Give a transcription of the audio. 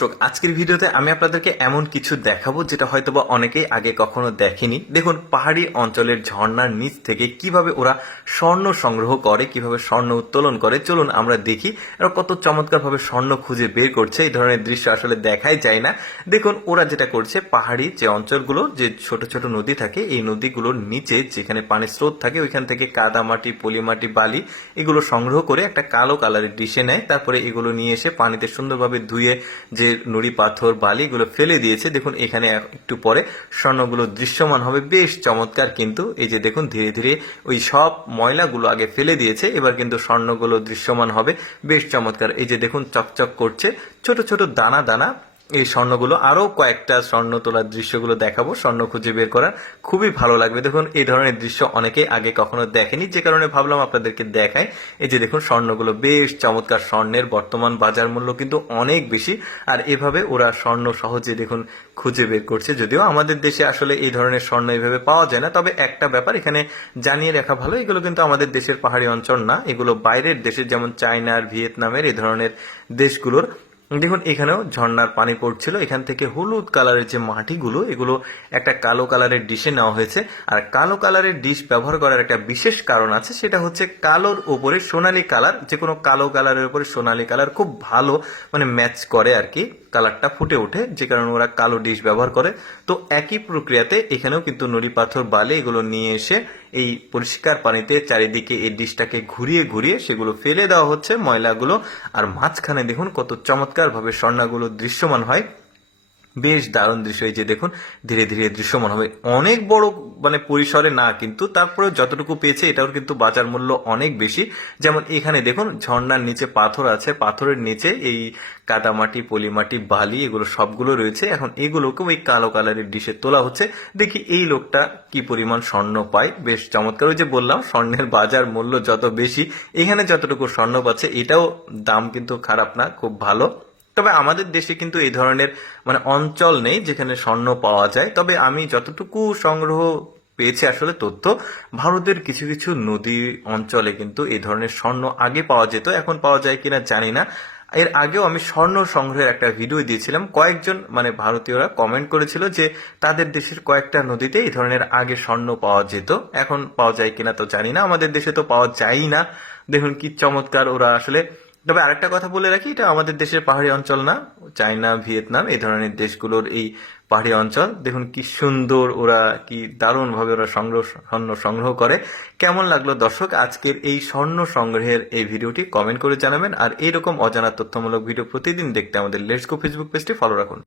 দর্শক, আজকের ভিডিওতে আমি আপনাদেরকে এমন কিছু দেখাবো যেটা হয়তোবা অনেকেই আগে কখনো দেখেনি। দেখুন, পাহাড়ি অঞ্চলের ঝর্ণার নিচ থেকে কিভাবে ওরা স্বর্ণ সংগ্রহ করে, কিভাবে স্বর্ণ উত্তোলন করে। চলুন আমরা দেখি এরা কত চমৎকার ভাবে স্বর্ণ খুঁজে বের করছে। এই ধরনের দৃশ্য আসলে দেখাই যায় না। দেখুন, ওরা যেটা করছে, পাহাড়ি যে অঞ্চলগুলো, যে ছোট ছোট নদী থাকে, এই নদীগুলোর নিচে যেখানে পানির স্রোত থাকে, ওইখান থেকে কাদা মাটি, পলি মাটি, বালি এগুলো সংগ্রহ করে একটা কালো কালারের ডিশে নেয়। তারপরে এগুলো নিয়ে এসে পানিতে সুন্দরভাবে ধুয়ে যে নুড়ি পাথর বালি এগুলো ফেলে দিয়েছে। দেখুন, এখানে একটু পরে স্বর্ণগুলো দৃশ্যমান হবে, বেশ চমৎকার। কিন্তু এই যে দেখুন, ধীরে ধীরে ওই সব ময়লাগুলো আগে ফেলে দিয়েছে, এবার কিন্তু স্বর্ণগুলো দৃশ্যমান হবে, বেশ চমৎকার। এই যে দেখুন, চকচক করছে, ছোট ছোট দানা দানা এই স্বর্ণগুলো। আরো কয়েকটা স্বর্ণ তোলার দৃশ্যগুলো দেখাবো, স্বর্ণ খুঁজে বের করার, খুবই ভালো লাগবে। দেখুন, এই ধরনের দৃশ্য অনেকেই আগে কখনো দেখেনি, যে কারণে ভাবলাম আপনাদেরকে দেখাই। এই যে দেখুন, স্বর্ণগুলো বেশ চমৎকার। স্বর্ণের বর্তমান বাজার মূল্য কিন্তু অনেক বেশি, আর এভাবে ওরা স্বর্ণ সহজে দেখুন খুঁজে বের করছে। যদিও আমাদের দেশে আসলে এই ধরনের স্বর্ণ এইভাবে পাওয়া যায় না, তবে একটা ব্যাপার এখানে জানিয়ে রাখা ভালো, এগুলো কিন্তু আমাদের দেশের পাহাড়ি অঞ্চল না, এগুলো বাইরের দেশের, যেমন চায়নার, ভিয়েতনামের এই ধরনের দেশগুলোর। দেখুন, এখানেও ঝর্ণার পানি পড়ছিল, এখান থেকে হলুদ কালারের যে মাটিগুলো, এগুলো একটা কালো কালারের ডিশে নেওয়া হয়েছে। আর কালো কালারের ডিশ ব্যবহার করার একটা বিশেষ কারণ আছে, সেটা হচ্ছে কালোর উপরে সোনালী কালার, যে কোনো কালো কালারের উপরে সোনালী কালার খুব ভালো মানে ম্যাচ করে আর কি, কালারটা ফুটে ওঠে, যে কারণে ওরা কালো ডিশ ব্যবহার করে। তো একই প্রক্রিয়াতে এখানেও কিন্তু নুড়ি পাথর বালি এগুলো নিয়ে এসে এই পরিষ্কার পানিতে চারিদিকে এই ডিশটাকে ঘুরিয়ে ঘুরিয়ে সেগুলো ফেলে দেওয়া হচ্ছে, ময়লাগুলো। আর মাঝখানে দেখুন কত চমৎকার ভাবে স্বর্ণগুলো দৃশ্যমান হয়, বেশ দারুণ দৃশ্য। এই যে দেখুন, ধীরে ধীরে দৃশ্যমান হবে, অনেক বড় মানে পরিসরে না, কিন্তু তারপরে যতটুকু পেয়েছে এটাও কিন্তু বাজার মূল্য অনেক বেশি। যেমন এখানে দেখুন, ঝর্ণার নিচে পাথর আছে, পাথরের নিচে এই কাদামাটি, পলিমাটি, বালি এগুলো সবগুলো রয়েছে। এখন এগুলোকে ওই কালো কালারের ডিশে তোলা হচ্ছে। দেখি এই লোকটা কি পরিমাণ স্বর্ণ পায়, বেশ চমৎকার। ওই যে বললাম, স্বর্ণের বাজার মূল্য যত বেশি, এখানে যতটুকু স্বর্ণ পাচ্ছে এটাও দাম কিন্তু খারাপ না, খুব ভালো। তবে আমাদের দেশে কিন্তু এই ধরনের মানে অঞ্চল নেই যেখানে স্বর্ণ পাওয়া যায়। তবে আমি যতটুকু সংগ্রহ পেয়েছি আসলে তথ্য, ভারতের কিছু কিছু নদী অঞ্চলে কিন্তু এই ধরনের স্বর্ণ আগে পাওয়া যেত, এখন পাওয়া যায় কিনা জানি না। এর আগেও আমি স্বর্ণ সংগ্রহের একটা ভিডিও দিয়েছিলাম, কয়েকজন মানে ভারতীয়রা কমেন্ট করেছিল যে তাদের দেশের কয়েকটা নদীতে এই ধরনের আগে স্বর্ণ পাওয়া যেত, এখন পাওয়া যায় কিনা তো জানি না, আমাদের দেশে তো পাওয়া যায়ই না। দেখুন কি চমৎকার ওরা আসলে। তবে আরেকটা কথা বলে রাখি, এটা আমাদের দেশের পাহাড়ি অঞ্চল না, চায়না, ভিয়েতনাম এই ধরনের দেশগুলোর এই পাহাড়ি অঞ্চল। দেখুন কি সুন্দর, ওরা কি দারুণ ভাবে ওরা স্বর্ণ সংগ্রহ করে। কেমন লাগলো দর্শক আজকের এই স্বর্ণ সংগ্রহের এই ভিডিওটি, কমেন্ট করে জানাবেন। আর এইরকম অজানা তথ্যমূলক ভিডিও প্রতিদিন দেখতে আমাদের লেটস গো ফেসবুক পেজটি ফলো রাখুন।